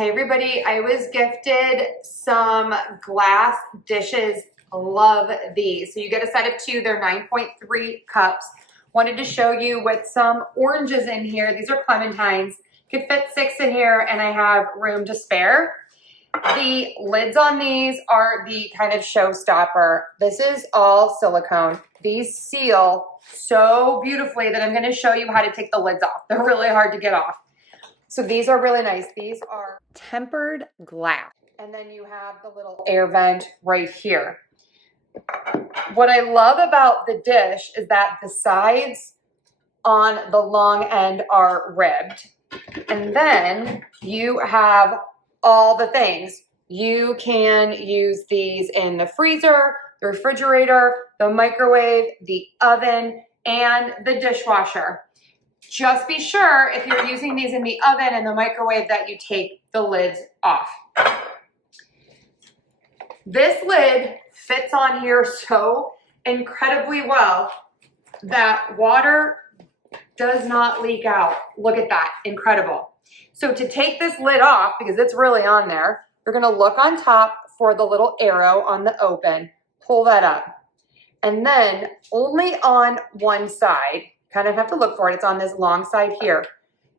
Hi everybody, I was gifted some glass dishes. Love these. So you get a set of two, they're 9.3 cups. Wanted to show you with some oranges in here. These are clementines. Could fit 6 in here and I have room to spare. The lids on these are the kind of showstopper. This is all silicone. These seal so beautifully that I'm going to show you how to take the lids off. They're really hard to get off. So these are really nice. These are tempered glass. And then you have the little air vent right here. What I love about the dish is that the sides on the long end are ribbed. And then you have all the things. You can use these in the freezer, the refrigerator, the microwave, the oven, and the dishwasher. Just be sure if you're using these in the oven and the microwave that you take the lids off. This lid fits on here so incredibly well that water does not leak out. Look at that, incredible. So to take this lid off, because it's really on there, you're gonna look on top for the little arrow on the open, pull that up. And then only on one side, kind of have to look for it, it's on this long side here,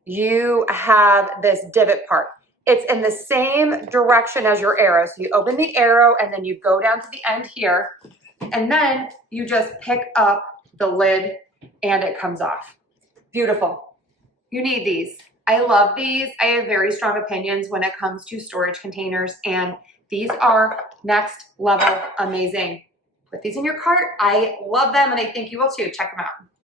you have this divot part. It's in the same direction as your arrow. So you open the arrow and then you go down to the end here, and then you just pick up the lid and it comes off. Beautiful. You need these. I love these. I have very strong opinions when it comes to storage containers, and these are next level amazing. Put these in your cart. I love them and I think you will too. Check them out.